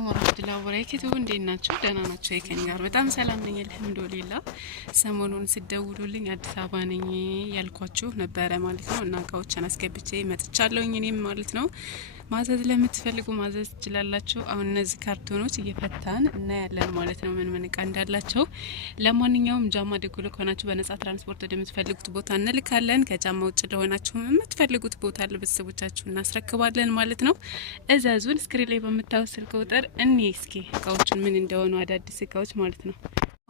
አለይኩም ወራህመቱላሂ ወበረካቱሁ እንዴት ናችሁ? ደህና ናችሁ? ከኔ ጋር በጣም ሰላም ነኝ አልሐምዱሊላህ። ሰሞኑን ስደውሉልኝ አዲስ አበባ ነኝ ያልኳችሁ ነበረ ማለት ነው እና እቃዎችን አስገብቼ መጥቻለሁኝ እኔም ማለት ነው። ማዘዝ ለምትፈልጉ ማዘዝ ትችላላችሁ። አሁን እነዚህ ካርቶኖች እየፈታን እናያለን ማለት ነው ምን እቃ እንዳላቸው። ለማንኛውም ጃማ ደጎሎ ከሆናችሁ በነጻ ትራንስፖርት ወደምትፈልጉት ቦታ እንልካለን። ከጃማ ውጭ ለሆናችሁ የምትፈልጉት ቦታ ለቤተሰቦቻችሁ እናስረክባለን ማለት ነው። እዛዙን ስክሪን ላይ በምታዩት ስልክ ቁጥር እኔ እስኪ እቃዎችን ምን እንደሆኑ አዳዲስ እቃዎች ማለት ነው።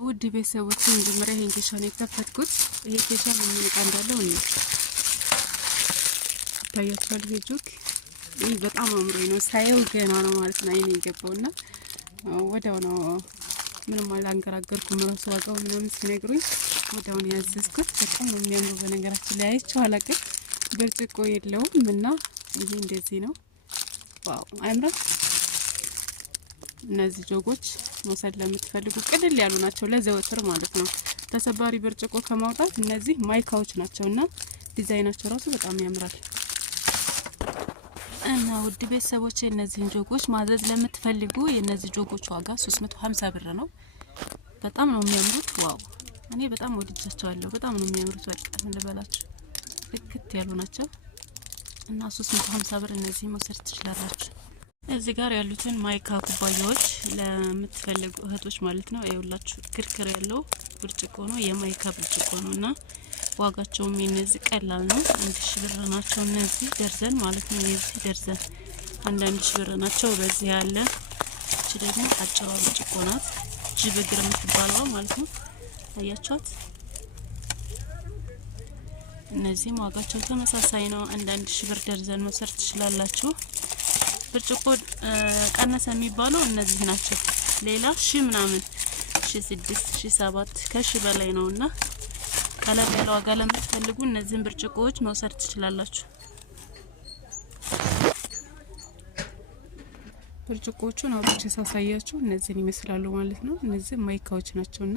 ውድ ቤተሰቦች መጀመሪያ ይሄን ኬሻ ነው የከፈትኩት። ይሄ ኬሻ ምን እቃ እንዳለው እኔ ታያችኋል። ይሄ ጆክ ይህ በጣም አምሮኝ ነው ሳየው ገና ነው ማለት ነው አይኔ የገባውና ወዲያው ነው ምንም አላንገራገርኩም። ራሱ ዋጋው ምናምን ሲነግሩኝ ወዲያው ነው ያዘዝኩት። በጣም ነው የሚያምረው። በነገራችን ላይ አይቼው አላውቅም። ብርጭቆ የለውም እና ይሄ እንደዚህ ነው። ዋው አይምራም። እነዚህ ጆጎች መውሰድ ለምትፈልጉ ቅልል ያሉ ናቸው ለዘወትር ማለት ነው። ተሰባሪ ብርጭቆ ከማውጣት እነዚህ ማይካዎች ናቸውና ዲዛይናቸው ራሱ በጣም ያምራል። እና ውድ ቤተሰቦች እነዚህን ጆጎች ማዘዝ ለምትፈልጉ የነዚህ ጆጎች ዋጋ 350 ብር ነው። በጣም ነው የሚያምሩት። ዋው እኔ በጣም ወድጃቸዋለሁ። በጣም ነው የሚያምሩት። በጣም ልበላችሁ ልክት ያሉ ናቸው እና 350 ብር እነዚህ መውሰድ ትችላላችሁ። እዚህ ጋር ያሉትን ማይካ ኩባያዎች ለምትፈልጉ እህቶች ማለት ነው አይውላችሁ ክርክር ያለው ብርጭቆ ነው። የማይካ ብርጭቆ ነውና ዋጋቸውም የነዚህ ቀላል ነው። 1000 ብር ናቸው እነዚህ ደርዘን ማለት ነው። የዚህ ደርዘን 1000 ብር ናቸው። በዚህ ያለ እቺ ደግሞ አጭሯ ብርጭቆ ናት። ጅብግር የምትባለው ማለት ነው። አያችኋት? እነዚህ ዋጋቸው ተመሳሳይ ነው። 1000 ብር ደርዘን መውሰድ ትችላላችሁ። ብርጭቆ ቀነሰ የሚባለው እነዚህ ናቸው። ሌላ ሺ ምናምን 1006 1007 ከሺ በላይ ነውና ቀለል ያለ ዋጋ ለምትፈልጉ እነዚህን ብርጭቆዎች መውሰድ ትችላላችሁ። ብርጭቆቹን አውጥቼ ሳሳያችሁ እነዚህን ይመስላሉ ማለት ነው። እነዚህ ማይካዎች ናቸውና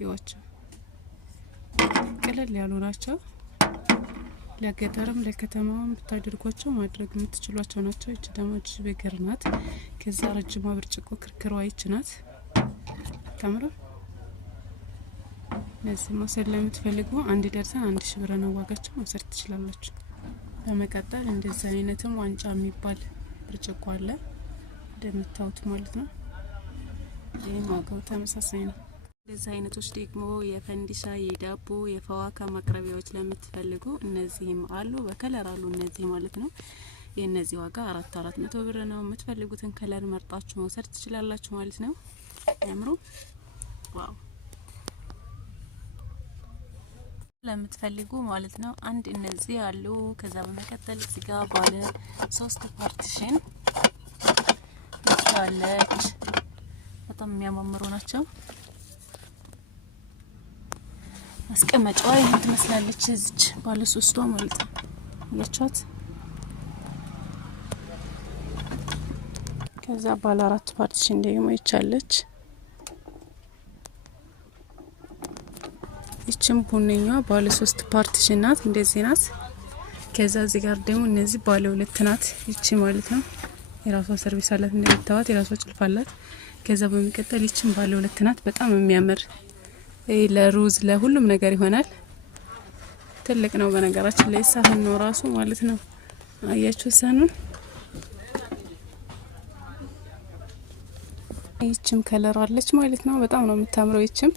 ይዋቸው ቀለል ያሉ ናቸው። ለገጠርም ለከተማውም ብታደርጓቸው ማድረግ የምትችሏቸው ናቸው። እቺ ደግሞ ጅብግር ናት። ከዛ ረጅማ ብርጭቆ ክርክሯ ይች ናት። ታምራ እነዚህ መውሰድ ለምትፈልጉ አንድ ደርዘን 1000 ብር ነው ዋጋቸው። መውሰድ ትችላላችሁ። በመቀጠል እንደዚህ አይነትም ዋንጫ የሚባል ብርጭቆ አለ እንደምታዩት ማለት ነው። ይሄም ዋጋው ተመሳሳይ ነው። እንደዚህ አይነቶች ደግሞ የፈንዲሻ የዳቦ የፈዋካ ማቅረቢያዎች ለምትፈልጉ እነዚህም አሉ። በከለር አሉ እነዚህ ማለት ነው። የነዚህ ዋጋ 400 ብር ነው። የምትፈልጉትን ከለር መርጣችሁ መውሰድ ትችላላችሁ ማለት ነው። ያምሩ ዋው ለምትፈልጉ ማለት ነው። አንድ እነዚህ አሉ። ከዛ በመቀጠል እዚህ ጋር ባለ 3 ፓርቲሽን አለች። በጣም የሚያማምሩ ናቸው። ማስቀመጫዋ ይሄን ትመስላለች። እዚች ባለ 3ቷ ማለት ነው። አያችኋት? ከዛ ባለ 4 ፓርቲሽን ደግሞ ይቻለች። ይችም ቡነኛዋ ባለ 3 ፓርቲሽን ናት። እንደዚህ ናት። ከዛ እዚህ ጋር ደግሞ እነዚህ ባለ 2 ናት። ይቺ ማለት ነው የራሷ ሰርቪስ አላት እንደምታዩት የራሷ ጭልፍ አላት። ከዛ በመቀጠል ይችም ባለ 2 ናት። በጣም የሚያምር ለሩዝ ለሁሉም ነገር ይሆናል። ትልቅ ነው በነገራችን ላይ ሳህን ነው ራሱ ማለት ነው። አያችሁ ሳህኑን። ይችም ከለር አለች ማለት ነው። በጣም ነው የምታምረው ይችም።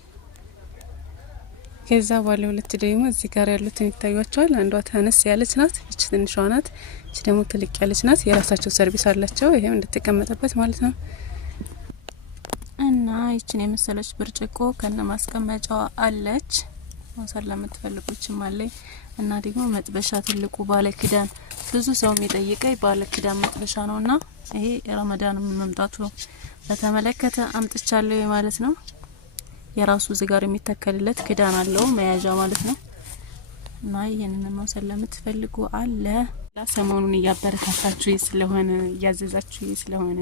ከዛ ባለ 2 ደግሞ እዚህ ጋር ያሉትን ይታያቸዋል። አንዷ ታነስ ያለች ናት። እቺ ትንሿ ናት። እቺ ደግሞ ትልቅ ያለች ናት። የራሳቸው ሰርቪስ አላቸው። ይሄም እንድትቀመጥበት ማለት ነው። እና ይችን የመሰለች ብርጭቆ ከነ ማስቀመጫዋ አለች። መውሰድ ለምትፈልጉችም አለኝ። እና ደግሞ መጥበሻ ትልቁ ባለ ክዳን ብዙ ሰው የሚጠይቀኝ ባለ ክዳን መጥበሻ ነውና ይሄ ረመዳን መምጣቱ በተመለከተ አምጥቻለሁ ማለት ነው። የራሱ እዚህ ጋር የሚተከልለት ክዳን አለው መያዣ ማለት ነው። እና ይሄንን መውሰድ ለምትፈልጉ አለ። ሰሞኑን እያበረታታችሁ ስለሆነ እያዘዛችሁ ስለሆነ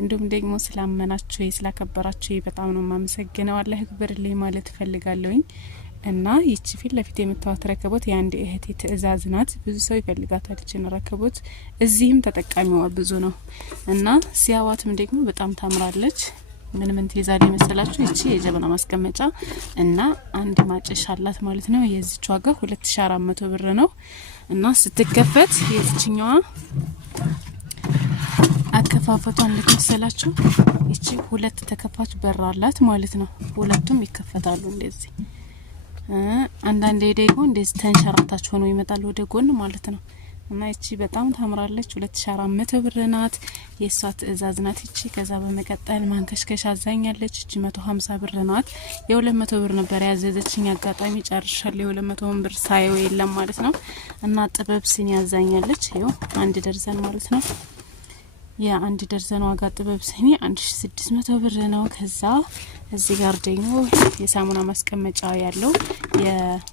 እንዲሁም ደግሞ ስላመናችሁ ስላከበራችሁ በጣም ነው ማመሰግነው። አላህ ይክበርልኝ ማለት ፈልጋለሁኝ። እና ይቺ ፊት ለፊት የምታዩት ረከቦት የአንድ እህቴ ትእዛዝ ናት። ብዙ ሰው ይፈልጋታል ይችን ረከቦት። እዚህም ተጠቃሚዋ ብዙ ነው እና ሲያዋትም ደግሞ በጣም ታምራለች። ምን ትይዛለች መሰላችሁ? ይቺ የጀበና ማስቀመጫ እና አንድ ማጨሻ አላት ማለት ነው። የዚች ዋጋ 2400 ብር ነው እና ስትከፈት የዚችኛዋ አከፋፈቷ እንዴት መሰላችሁ? ይቺ ሁለት ተከፋች በር አላት ማለት ነው። ሁለቱም ይከፈታሉ እንደዚህ። አንዳንዴ ደግሞ እንደዚህ ተንሸራታች ሆኖ ይመጣል ወደ ጎን ማለት ነው። እና ይቺ በጣም ታምራለች። 2400 ብር ናት። የሷ ትእዛዝ ናት ይቺ። ከዛ በመቀጠል ማንከሽከሽ አዛኛለች። ይቺ 150 ብር ናት። የ200 ብር ነበር ያዘዘችኝ። አጋጣሚ ጨርሻለሁ። የ200 ብር ሳይው የለም ማለት ነው። እና ጥበብ ሲኒ ያዛኛለች። ይኸው አንድ ደርዘን ማለት ነው። የአንድ ደርዘን ዋጋ ጥበብ ሲኒ 1600 ብር ነው። ከዛ እዚህ ጋር ደግሞ የሳሙና ማስቀመጫ ያለው የእጅ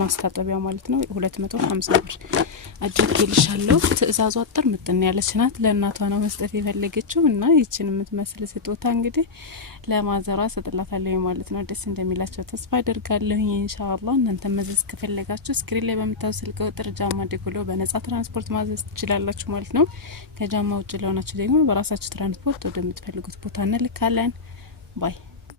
ማስታጠቢያ ማለት ነው 250 ብር አድርጌልሻለሁ። ትእዛዟ አጥር ምጥን ያለች ናት። ለእናቷ ነው መስጠት የፈለገችው እና ይችን የምትመስል ስጦታ እንግዲህ ለማዘሯ ሰጥላታለሁ ማለት ነው። ደስ እንደሚላቸው ተስፋ አደርጋለሁ ኢንሻአላህ። እናንተ መዘዝ ከፈለጋችሁ ስክሪን ላይ በምታዩ ስልክ ቁጥር ጃማ ደጎሎ በነጻ ትራንስፖርት ማዘዝ ትችላላችሁ ማለት ነው። ከጃማ ውጭ ለሆናችሁ ደግሞ በራሳችሁ ትራንስፖርት ወደምትፈልጉት ቦታ እንልካለን። ባይ